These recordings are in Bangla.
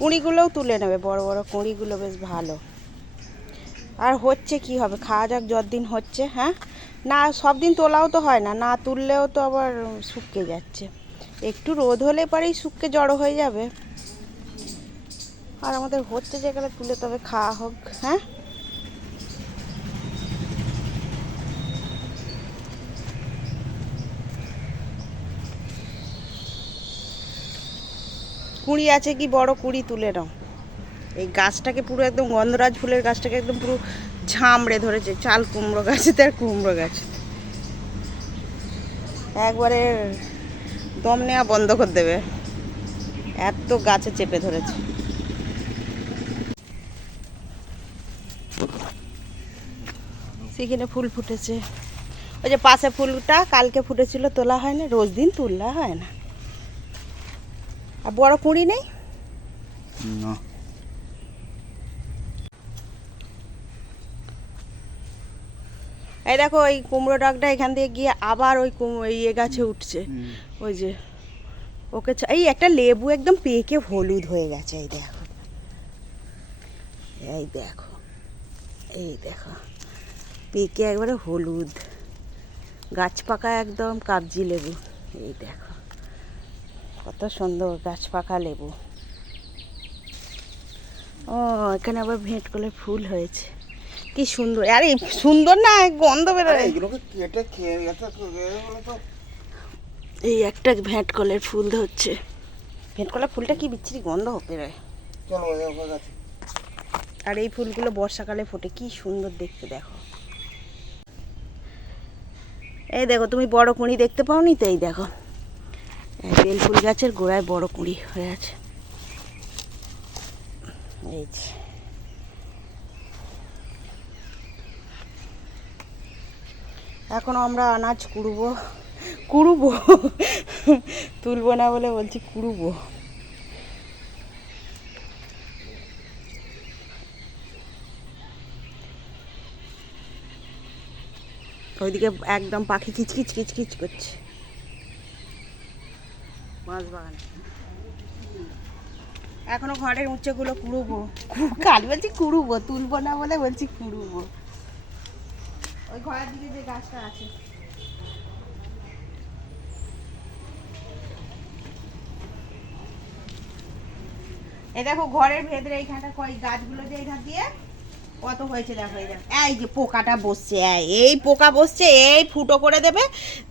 কুঁড়িগুলোও তুলে নেবে, বড় বড় কুঁড়িগুলো বেশ ভালো। আর হচ্ছে কি হবে, খাওয়া যাক যতদিন হচ্ছে হ্যাঁ? না সব দিন তোলাও তো হয় না না তুললেও তো আবার শুকিয়ে যাচ্ছে। একটু রোদ হলে পরেই শুককে জড়ো হয়ে যাবে। আর আমাদের হচ্ছে যেগুলো তুলে তবে খাওয়া হোক হ্যাঁ? কুড়ি আছে কি, বড় কুঁড়ি তুলে নাও। এই গাছটাকে পুরো একদম গন্ধরাজ ফুলের গাছটাকে একদম পুরো ঝামড়ে ধরেছে। চাল কুমড়ো গাছে, তার কুমড়ো গাছে। একবারে দম নেওয়া বন্ধ করে দেবে। এত গাছে চেপে ধরেছে। সেখানে ফুল ফুটেছে। ওই যে পাশে ফুলটা কালকে ফুটেছিল, তোলা হয় না রোজ দিন তুললা হয় না। আর বড় কুঁড়ি নেই? না। এই দেখো ওই কুমড়ো ডাকটা এখান দিয়ে গিয়ে আবার ওই ইয়ে গাছে উঠছে। ওই যে ওকে এই একটা লেবু একদম পেকে হলুদ হয়ে গেছে এই দেখো। এই দেখো এই দেখো পেকে একবারে হলুদ। গাছ পাকা একদম কাবজি লেবু এই দেখো। কত সুন্দর গাছ পাকা লেবু। ও এখানে আবার ভেঁট করে ফুল হয়েছে। কি সুন্দর। আরে সুন্দর না গন্ধ বেরোয়। এই একটা ভেঁট কলের ফুল ধরছে। ভেঁট কলের ফুলটা কি বিচ্ছিরি গন্ধ বেরোয়। আর এই ফুলগুলো বর্ষাকালে ফোটে কি সুন্দর দেখতে দেখো। এই দেখো তুমি বড় কুঁড়ি দেখতে পাওনি তো এই দেখো। এই বেল ফুল গাছের গোড়ায় বড় কুঁড়ি হয়ে আছে। এই এখন আমরা আনাজ কুড়বো কুড়বো, তুলবো না বলে বলছি কুড়বো। ওইদিকে একদম পাখি কিচকিচ কিচকিচ করছে। মাছ বাগানে। এখনও ঘরের উচ্চগুলো কুড়ুবো। কাল বলছি কুড়ুবো, তুলবো না বলে বলছি কুড়ুবো। ওই ঘরের দিকে যে গাছটা আছে। এই দেখো ঘরের ভেতরে এইখানটা কই গাছগুলো যে এইখান দিয়ে? কত হয়েছে দেখো এই দেখো। এই যে পোকাটা বসছে এই পোকা বসছে, এই ফুটো করে দেবে,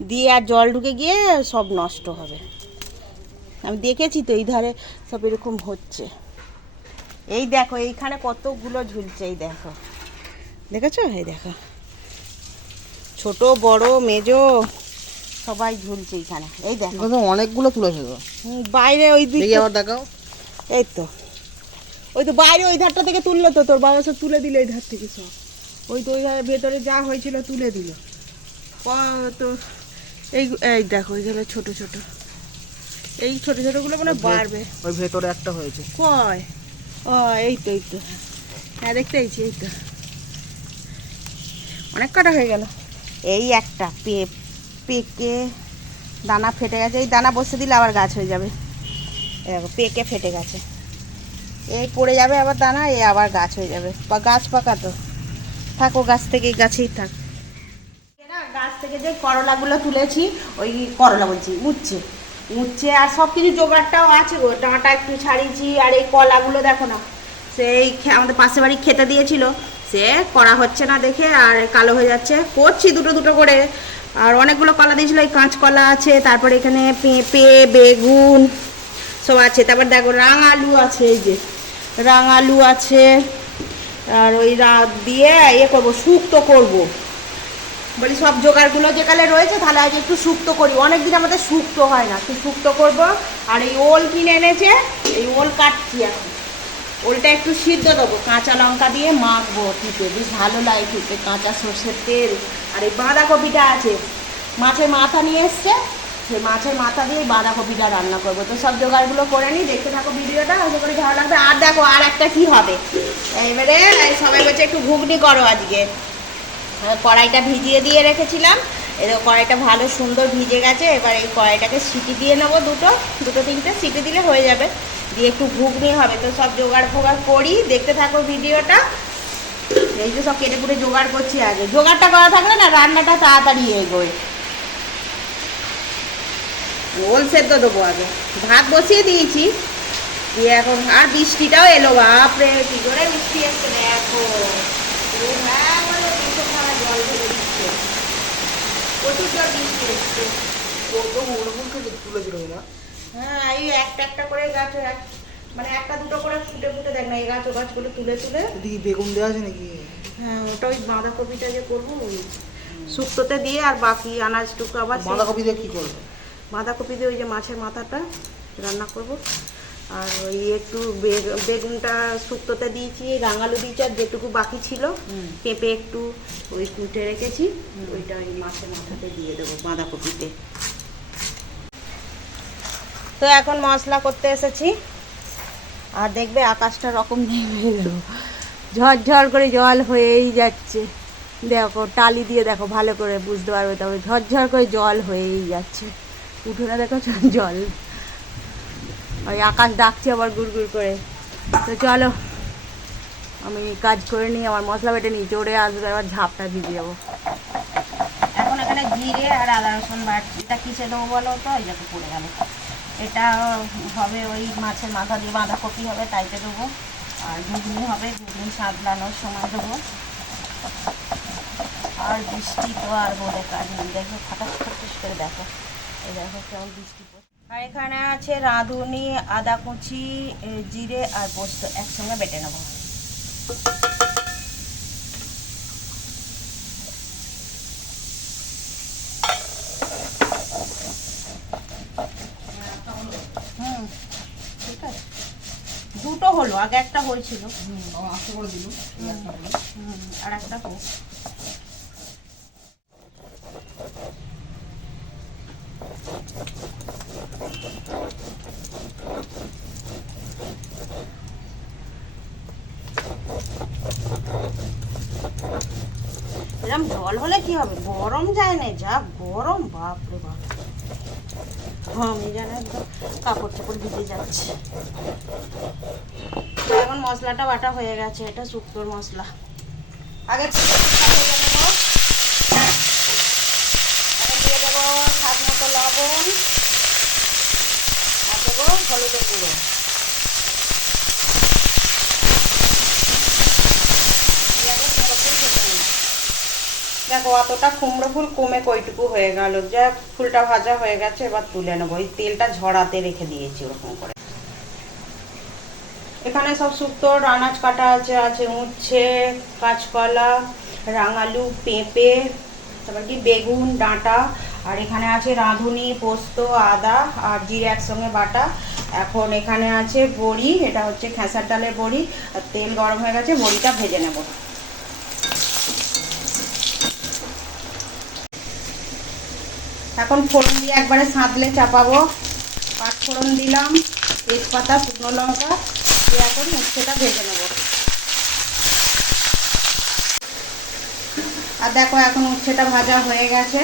দিয়ে আর জল ঢুকে গিয়ে সব নষ্ট হবে। আমি দেখেছি তো এই ধারে সব এরকম হচ্ছে। এই দেখো এইখানে কতগুলো ঝুলছে এই দেখো। দেখেছ? এই দেখো। ছোট বড় মেজো সবাই ঝুলছে এইখানে। এই দেখো। অনেকগুলো তুলেছে তো বাইরে ওই দিকে দেখি আবার দেখাও। এই তো। ওই তো বাইরে ওই ধারটা থেকে তুললো তো তোর বাবা সব তুলে দিল এই ধার থেকে সব। ওই তো ওই ধারে ভেতরে যা হয়েছিল তুলে দিল। তো এই এই দেখো এইগুলো ছোট ছোট। এই ছোট ছোটগুলো মানে বাড়বে। ওই ভেতরে একটা হয়েছে। কয়? ও এই তো এই তো। হ্যাঁ দেখতে পেয়েছি এই তো। অনেক কটা হয়ে গেল। এই একটা পে পেকে দানা ফেটে গেছে। এই দানা বসে দিলে আবার গাছ হয়ে যাবে। এই পেকে ফেটে গেছে। এই পড়ে যাবে আবার দানা এই আবার গাছ হয়ে যাবে। বা গাছ পাকা তো। থাকো গাছ থেকে গাছেই থাক। গাছ থেকে যে করলাগুলো তুলেছি ওই করলা বলছি উচ্ছে। উচ্ছে আর সব কিছু জোগাড়টাও আছে গো। ডাঁটা একটু ছাড়িয়েছি, আর এই কলাগুলো দেখো না, সেই আমাদের পাশে বাড়ি খেতে দিয়েছিল। সে করা হচ্ছে না দেখে, আর কালো হয়ে যাচ্ছে। করছি দুটো দুটো করে। আর অনেকগুলো কলা দিয়েছিল, এই কাঁচকলা আছে, তারপরে এখানে পেঁপে বেগুন সব আছে। তারপর দেখো রাঙ আলু আছে, এই যে। রাঙ আলু আছে, আর ওই দিয়ে ইয়ে করব, শুক্তো করব। বলি, সব জোগাড়গুলো যেকালে রয়েছে, তাহলে আজ একটু শুক্তো করি। অনেকদিন আমাদের শুক্তো হয় না, একটু শুক্তো করব। আর এই ওল কিনে এনেছে, এই ওল কাটছি এখন। ওলটা একটু সিদ্ধ দেবো, কাঁচা লঙ্কা দিয়ে মাখবো খেতে বেশ ভালো লাগে খেতে, কাঁচা সর্ষের তেল। আর এই বাঁধাকপিটা আছে, মাছের মাথা নিয়ে এসছে সেই মাছের মাথা দিয়ে বাঁধাকপিটা রান্না করব। তো সব জোগাড়গুলো করে নিই, দেখতে থাকো ভিডিওটা, আশা করি ভালো লাগবে। আর দেখো, আর একটা কি হবে? এবারে সবাই বলছে, একটু ঘুগনি করো আজকে। কড়াইটা ভিজিয়ে দিয়ে রেখেছিলাম। এদের কড়াইটা ভালো সুন্দর ভিজে গেছে, এবার এই কড়াইটাকে সিটি দিয়ে নেব দুটো। দুটো তিনটে সিটি দিলে হয়ে যাবে। দিয়ে একটু ঘুগনি হবে, তো সব জোগাড় ফোগাড় করি। দেখতে থাকো ভিডিওটা। এই যে সব কেটে কুটে জোগাড় করছি আগে। জোগাড়টা করা থাকলে না রান্নাটা তাড়াতাড়ি এগোয়। ওল সেদ্ধ দেবো আগে। ভাত বসিয়ে দিয়েছি। দিয়ে এখন আর বৃষ্টিটাও এলো। বাপরে, কি করে বৃষ্টি এসছে, দেখো। হ্যাঁ এই একটা একটা করে মানে একটা দুটো করে ফুটে দেখ না এই গাছ ও গাছগুলো তুলে তুলে বেগুন দেওয়া আছে নাকি হ্যাঁ ওটা ওই বাঁধাকপিটা যে করব ওই শুক্তোতে দিয়ে আর বাকি আবার বাঁধাকপি দিয়ে কি করবে? বাঁধাকপি দিয়ে ওই যে মাছের মাথাটা রান্না করব। আর ওই একটু বেগুনটা শুক্তোতে দিয়েছি রাঙালু দিয়েছি আর যেটুকু বাকি ছিল পেঁপে একটু ওই কুটে রেখেছি ওইটা ওই মাছের মাথাতে দিয়ে দেবো বাঁধাকপিতে। তো এখন মশলা করতে এসেছি আর দেখবে আকাশটা রকম নেমে এলো ঝরঝর করে জল হয়েই যাচ্ছে। দেখো টালি দিয়ে দেখো ভালো করে বুঝতে পারবে তবে ঝরঝর করে জল হয়েই যাচ্ছে। উঠোনে দেখো জল ওই আকাশ ডাকছে আবার গুড় গুড় করে। তো চলো, আমি কাজ করে নিই, আমার মশলা বেটে নিই জোরে আসবে আবার ঝাপটা ভিজে যাব এখন এখানে জিরে আর আদা রসুন বাটিটা কিসে দেবো বলো তো? এই যাতে পড়ে গেল। এটা হবে ওই মাছের মাথা দিয়ে বাঁধাকপি হবে তাইতে দেবো। আর ঘুগনি হবে, ঘুগনি সাদলানোর সময় দেবো। আর বৃষ্টি তো আর বলে কাজ নেই। দেখো ফাটাস করে দেখো। এই দেখো কেমন বৃষ্টি। আর এখানে আছে রাঁধুনি আদা কুচি জিরে আর পোস্ত একসঙ্গে বেটে নেব। হুম ঠিক আছে। দুটো হলো আগে একটা হয়েছিল। আর একটা হোক এরকম জল হলে কি হবে গরম যায় না যা গরম বাপরে বাপ। আমি যেন একদম কাপড় চাপড় ভিজে যাচ্ছে। এখন মশলাটা বাটা হয়ে গেছে, এটা শুক্তোর মশলা। আগে দিয়ে দেবো স্বাদ মতো লবণ, আর দেবো হলুদের গুঁড়ো দিয়ে আগে কুমড়ো ফুল ভেজে নেব। দেখো, অতটা কুমড়ো ফুল কমে কইটুকু হয়ে গেল। যা ফুলটা ভাজা হয়ে গেছে, এবার তুলে নেব। এই তেলটা ঝরাতে রেখে দিয়েছি ওরকম করে। এখানে সব শুক্তোর আনাজ কাটা আছে আছে উচ্ছে, কাঁচকলা, রাঙালু, পেঁপে, তারপর কি বেগুন, ডাঁটা, আর এখানে আছে রাঁধুনি, পোস্ত, আদা, আর জিরে একসঙ্গে বাটা। এখন এখানে আছে বড়ি, এটা হচ্ছে খেসার ডালের বড়ি। আর তেল গরম হয়ে গেছে, বড়িটা ভেজে নেব। এখন ফোড়ন দিয়ে একবারে সাঁতলে চাপাবো। পাঁচফোড়ন দিলাম, তেজপাতা, শুকনো লঙ্কা, দিয়ে এখন উচ্ছেটা ভেজে নেব। আর দেখো এখন উচ্ছেটা ভাজা হয়ে গেছে।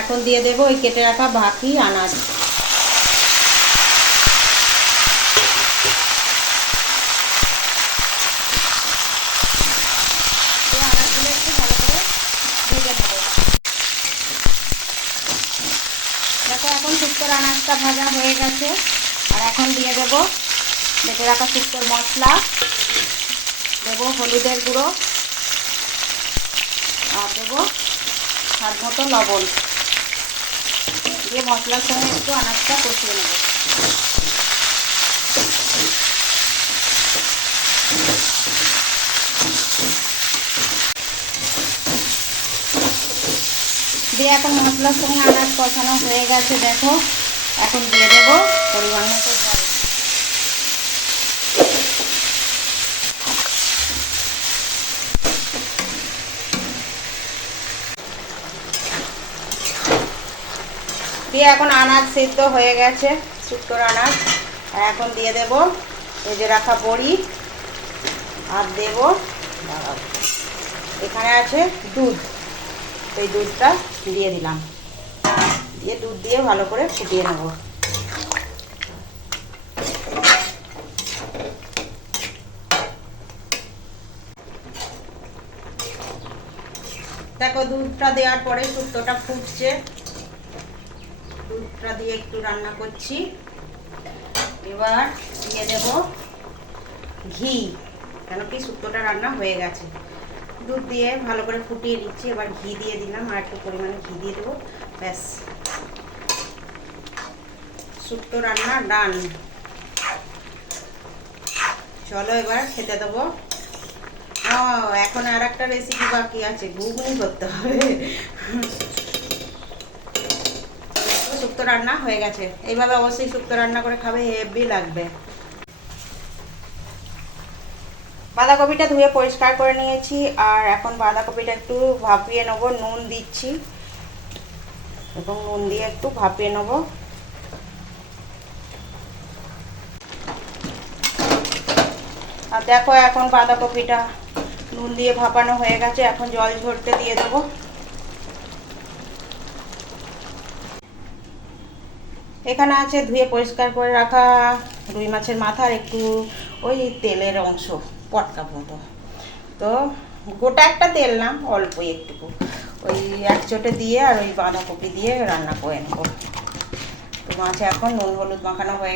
এখন দিয়ে দেবো ওই কেটে রাখা বাকি আনাজ দিয়ে আনাজগুলো একটু ভালো করে ভেজে নেব দেখো এখন শুক্তোর আনাজটা ভাজা হয়ে গেছে। আর এখন দিয়ে দেবো বেটে রাখা শুক্তোর মশলা। দেবো হলুদের গুঁড়ো। আর দেবো স্বাদ মতো লবণ। দিয়ে মশলার সঙ্গে একটু আনাজটা কষিয়ে নেব। দিয়ে এখন মশলার সঙ্গে আনাজ কষানো হয়ে গেছে, দেখো। এখন দিয়ে দেবো পরিমাণ মতো দিয়ে এখন আনাজ সিদ্ধ হয়ে গেছে, শুক্তোর আনাজ। আর এখন দিয়ে দেব ভেজে রাখা বড়ি। আর দেব এখানে আছে দুধ। এই দুধটা দিয়ে দিলাম। দিয়ে দুধ দিয়ে ভালো করে ফুটিয়ে নেব। দেখো দুধটা দেওয়ার পরে শুক্তোটা ফুটছে। দুধটা দিয়ে একটু রান্না করছি। এবার দিয়ে দেব ঘি, কেন কি শুক্তোটা রান্না হয়ে গেছে। দুধ দিয়ে ভালো করে ফুটিয়ে নিচ্ছি, এবার ঘি দিয়ে দিলাম, আর একটু পরিমাণে ঘি দিয়ে দেবো। ব্যাস। শুক্তো রান্না, ডান। চলো এবার খেতে দেবো। ও, এখন আর একটা রেসিপি বাকি আছে ঘুগনি করতে হবে। শুক্তো রান্না হয়ে গেছে। এইভাবে অবশ্যই শুক্তো রান্না করে খাবে, হেভি লাগবে। বাঁধাকপিটা ধুয়ে পরিষ্কার করে নিয়েছি, আর এখন বাঁধাকপিটা একটু ভাপিয়ে নেব, নুন দিচ্ছি। এবং নুন দিয়ে একটু ভাপিয়ে নেব। আর দেখো এখন বাঁধাকপিটা নুন দিয়ে ভাপানো হয়ে গেছে, এখন জল ঝরতে দিয়ে দেবো। এখানে আছে ধুয়ে পরিষ্কার করে রাখা রুই মাছের মাথার একটু ওই তেলের অংশ, পটকা মতো। তো গোটা একটা তেল না, অল্পই একটুকু। ওই এক চোটে দিয়ে আর ওই বাঁধাকপি দিয়ে রান্না করে নেব। তো মাছে এখন নুন হলুদ মাখানো হয়ে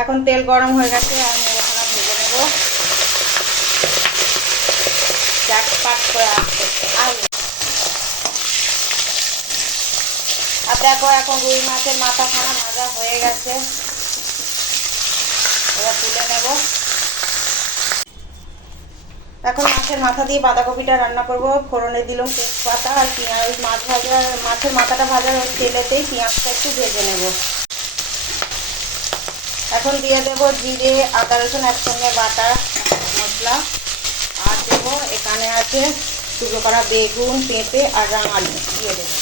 এখন তেল গরম হয়ে গেছে, আর মুড়োখানা ভেজে নেব চাটপাট করে আসতে আর দেখো এখন রুই মাছের মাথাখানা ভাজা হয়ে গেছে এবার তুলে নেব এখন মাছের মাথা দিয়ে বাঁধাকপিটা রান্না করব। ফোড়নে দিলাম তেজপাতা আর পেঁয়াজ। মাছ ভাজা, মাছের মাথাটা ওই তেলেতেই পেঁয়াজটা একটু ভেজে নেব। এখন দিয়ে দেব জিরে, আদা রসুন একসঙ্গে বাটা মশলা। এখানে আছে টুকরো করা বেগুন, পেঁপে আর রাঙালু। দিয়ে দেবো।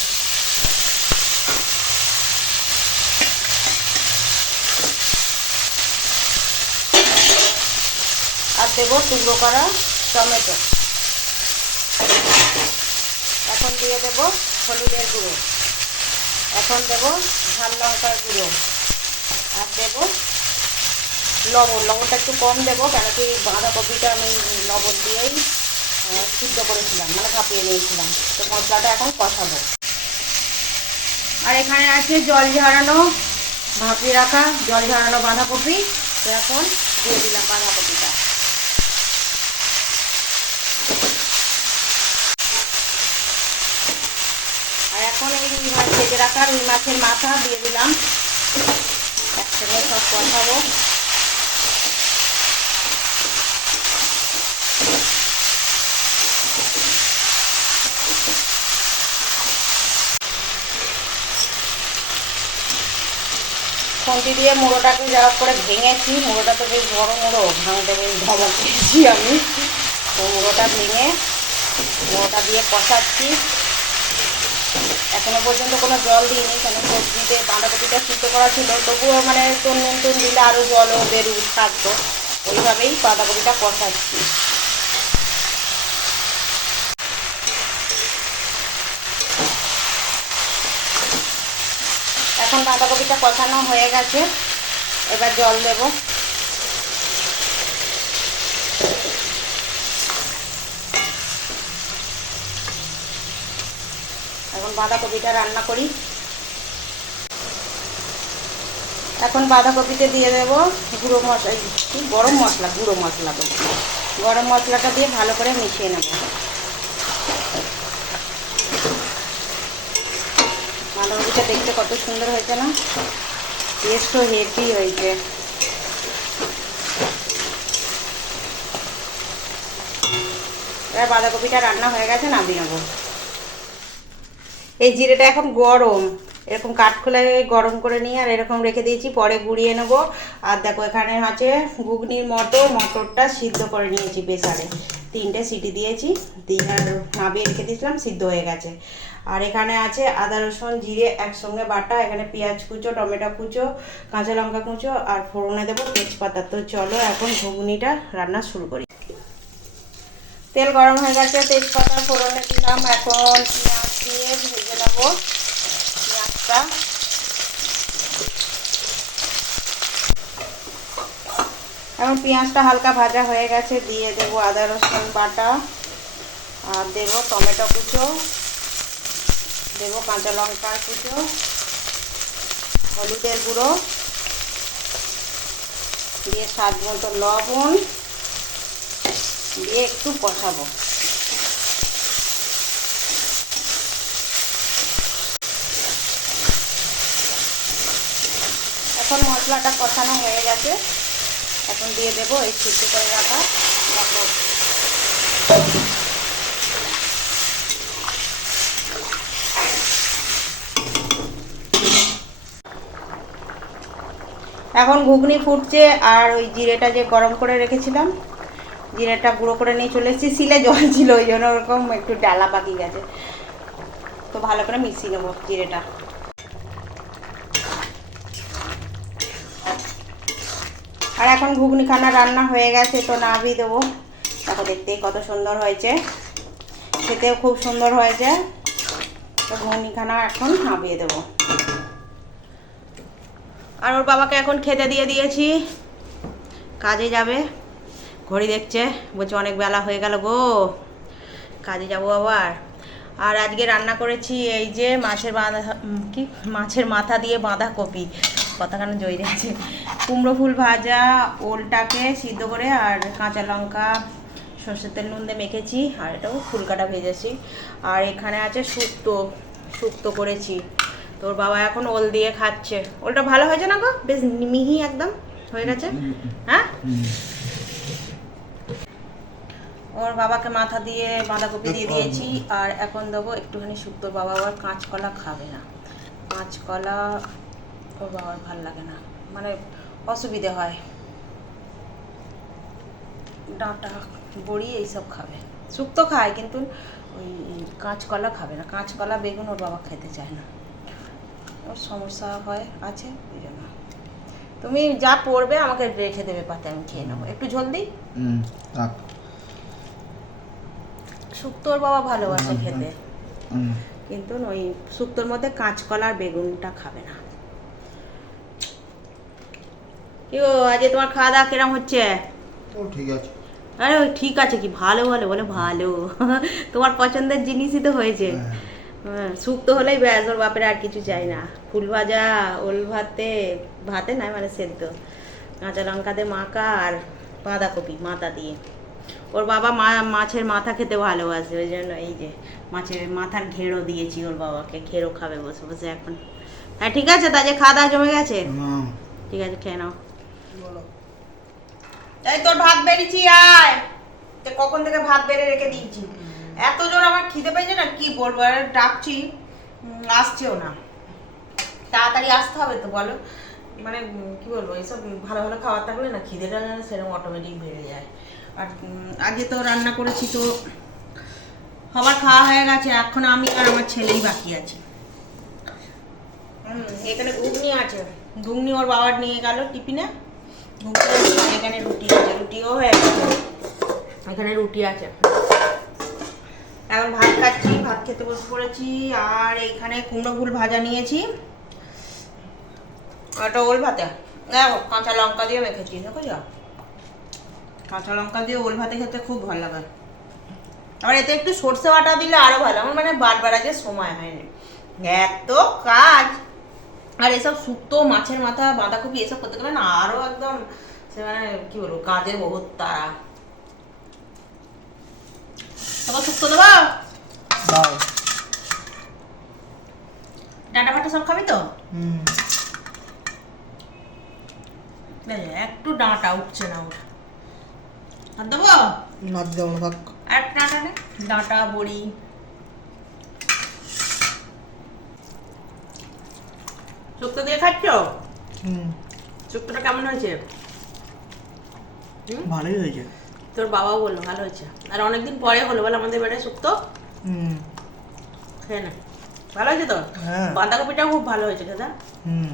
আর দেবো টুকরো করা টমেটো। এখন দিয়ে দেব হলুদের গুঁড়ো। এখন দেব ঝাল লঙ্কার গুঁড়ো। আর দেব লবণ, লবণটা একটু কম দেবো, কেন কি বাঁধাকপিটা আমি লবণ দিয়েই সিদ্ধ করেছিলাম মানে ভাপিয়ে নিয়েছিলাম। তো মশলাটা এখন কষাবো। আর এখানে আছে জল ঝরানো ভাপিয়ে রাখা জল ঝরানো বাঁধাকপি। এখন দিয়ে দিলাম বাঁধাকপিটা। আর এখন এই মাছ ভেজে রাখা রুই মাছের মাথা দিয়ে দিলাম। একসঙ্গে সব কষাবো। খুন্তি দিয়ে মুড়োটাকে যা করে ভেঙেছি, মুড়োটা তো বেশ বড় মুড়ো ভাঙতে বেশ ধমক খেয়েছি আমি। তো মুড়োটা ভেঙে মুড়োটা দিয়ে কষাচ্ছি। এখনও পর্যন্ত কোনো জল দিইনি, কেন সবজিতে, বাঁধাকপিটা সিদ্ধ করা ছিল, তবুও মানে তো নুন টুন দিলে আরও জলও বেরু থাকতো। ওইভাবেই বাঁধাকপিটা কষাচ্ছি এখন বাঁধাকপিটা কষানো হয়ে গেছে। এবার জল দেব। এখন বাঁধাকপিটা রান্না করি। এখন বাঁধাকপিতে দিয়ে দেবো গুঁড়ো মশলা গরম মশলা, গুঁড়ো মশলা গরম মশলাটা দিয়ে ভালো করে মিশিয়ে নেব বাঁধাকপিটা দেখতে কত সুন্দর হয়েছে না? টেস্টও হেভি হয়েছে। এবার বাঁধাকপিটা রান্না হয়ে গেছে, নামিয়ে নেব। এই জিরেটা এখন গরম। এরকম কাঠখোলায় গরম করে নিয়ে আর এরকম রেখে দিয়েছি, পরে গুঁড়িয়ে নেব। আর দেখো, এখানে আছে ঘুগনির মটর মটরটা সিদ্ধ করে নিয়েছি প্রেসারে তিনটে সিটি দিয়েছি দিয়ে আর নাবিয়ে রেখে দিয়েছিলাম, সিদ্ধ হয়ে গেছে। আর এখানে আছে আদা, রসুন, জিরে একসঙ্গে বাটা, এখানে পেঁয়াজ কুচো, টমেটো কুচো, কাঁচা লঙ্কা কুচো আর ফোড়নে দেবো তেজপাতা। তো চলো এখন ঘুগনিটা রান্না শুরু করি। তেল গরম হয়ে গেছে, তেজপাতা, ফোড়নে দিলাম। এখন পেঁয়াজ দিয়ে ভেজে নেব পেঁয়াজটা। এখন পেঁয়াজটা হালকা ভাজা হয়ে গেছে, দিয়ে দেবো আদা, রসুন বাটা আর দেবো টমেটো কুচো। দেবো কাঁচা লঙ্কার কুচো হলুদের গুঁড়ো, দিয়ে স্বাদ মতো লবণ, দিয়ে একটু কষাবো। এখন মশলাটা কষানো হয়ে গেছে। এখন দিয়ে দেবো এই সিদ্ধ করে রাখা মটর এখন ঘুগনি ফুটছে আর ওই জিরেটা যে গরম করে রেখেছিলাম, জিরেটা গুঁড়ো করে নিয়ে চলে এসেছি। সিলে জল ছিল, ওই জন্য ওরকম একটু ডালা পাকি গেছে। তো ভালো করে মিশিয়ে নেব জিরেটা। আর এখন ঘুগনি খানা রান্না হয়ে গেছে, তো নামিয়ে দেবো। দেখো দেখতেই কত সুন্দর হয়েছে। খেতেও খুব সুন্দর হয়েছে। তো ঘুগনি খানা এখন নামিয়ে দেবো। আর ওর বাবাকে এখন খেতে দিয়ে দিয়েছি। কাজে যাবে। ঘড়ি দেখছে। বলছে অনেক বেলা হয়ে গেল গো। কাজে যাব আবার। আর আজকে রান্না করেছি এই যে মাছের বাঁধা কি? মাছের মাথা দিয়ে বাঁধাকপি। কথাখানে জয়রে আছে কুমড়ো ফুল ভাজা, ওলটাকে সিদ্ধ করে আর কাঁচা লঙ্কা, সর্ষের তেল নুন দিয়ে মেখেছি। আর এটাও ফুলকাটা ভেজেছি। আর এখানে আছে শুক্তো। শুক্তো করেছি। তোর বাবা এখন ওল দিয়ে খাচ্ছে। ওলটা ভালো হয়েছে না গো? বেশ মিহি একদম হয়ে গেছে। হ্যাঁ? ওর বাবাকে মাথা দিয়ে বাঁধাকপি দিয়ে দিয়েছি আর এখন দেবো একটুখানি শুক্তোর বাবা আবার কাঁচকলা খাবে না। কাঁচকলা ওর বাবার ভালো লাগে না। মানে অসুবিধে হয়। ডাঁটা বড়ি এইসব খাবে। শুক্তো খায় কিন্তু ওই কাঁচকলা খাবে না। কাঁচকলা বেগুন ওর বাবা খেতে চায় না। ওর সমস্যা হয় আছে ওই জন্য। তুমি যা পড়বে আমাকে রেখে দেবে পাতে আমি খেয়ে নেব। একটু ঝোল দিই? শুক্তোর বাবা ভালোবাসে খেতে। কিন্তু ওই শুক্তোর মধ্যে কাঁচকলা আর বেগুনটা খাবে না। কি আজকে তোমার খাওয়া দাওয়া কিরম হচ্ছে? ঠিক আছে। আরে ঠিক আছে কি ভালো ভালো বলে ভালো। তোমার পছন্দের জিনিসই তো হয়েছে। হ্যাঁ। শুক্তো হলেই ব্যাস ওর বাপের আর কিছু চাই না। ফুল ভাজা ওল ভাতে ভাতে নয় মানে সেদ্ধ। কাঁচা লঙ্কা দিয়ে মাখা আর বাঁধাকপি মাথা দিয়ে। ওর বাবা মা মাছের মাথা খেতে ভালোবাসে ওই জন্য এই যে মাছের মাথার ঘেরো দিয়েছি ওর বাবাকে ঘেরো খাবে বসে বসে এখন। হ্যাঁ ঠিক আছে তাই যে খাওয়া দাওয়া জমে গেছে? ঠিক আছে খেয়ে নাও। বলো। এই তোর ভাত বেরিয়েছি আয়। কখন থেকে ভাত বেড়ে রেখে দিয়েছি? এত জোর আমার খিদে পেয়েছে না কি বলব? আর ডাকছি আসছেও না। তাড়াতাড়ি আসতে হবে তো বলো। মানে কি বলব এইসব ভালো ভালো খাবার থাকলে না খিদেটা যেন সেরকম অটোমেটিক বেড়ে যায়। আর আগে তো রান্না করেছি তো সবার খাওয়া হয়ে গেছে এখন আমি আর আমার ছেলেই বাকি আছে। হুম, এখানে ঘুগনি আছে। ঘুগনি ওর বাবার নিয়ে গেল টিফিনে। ঘুগনি এখানে রুটি আছে রুটিও হয়ে গেছে। এখানে রুটি আছে। খাচ্ছি ভাত খেতে বসে পড়েছি, আর এখানে কুমড়ো ফুল ভাজা নিয়েছি। একটা ওল ভাতে। দেখো, কাঁচা লঙ্কা দিয়ে মেখেছি দেখো যা কাঁচা লঙ্কা দিয়ে ওল ভাতে খেতে খুব ভালো লাগে। আবার এতে একটু সর্ষে বাটা দিলে আরও ভালো, আমার মানে বারবার আগে সময় হয়নি। এত কাজ! আর এসব শুক্তো, মাছের মাথা, বাঁধাকপি, এসব করতে গেলে না আরও একদম সে মানে কি বলব, কাজের বহুত তারা তোমার শুক্তো দেবো? দাও ডাটা ফাটা সব খাবি তো? হুম। একটু ডাঁটা উঠছে না ওর আর দেবো? না দেবো না থাক। আর ডাঁটা নে। ডাঁটা বড়ি। শুক্তো দিয়ে খাচ্ছ? হুম। শুক্তোটা কেমন হয়েছে? ভালোই হয়েছে। তোর বাবাও বলল ভালো হয়েছে। আর অনেকদিন পরে হলো বলে আমাদের বেড়ে শুক্তো। হুম। খেয়ে না। ভালো হয়েছে তো? হ্যাঁ। বাঁধাকপিটাও খুব ভালো হয়েছে দাদা হুম।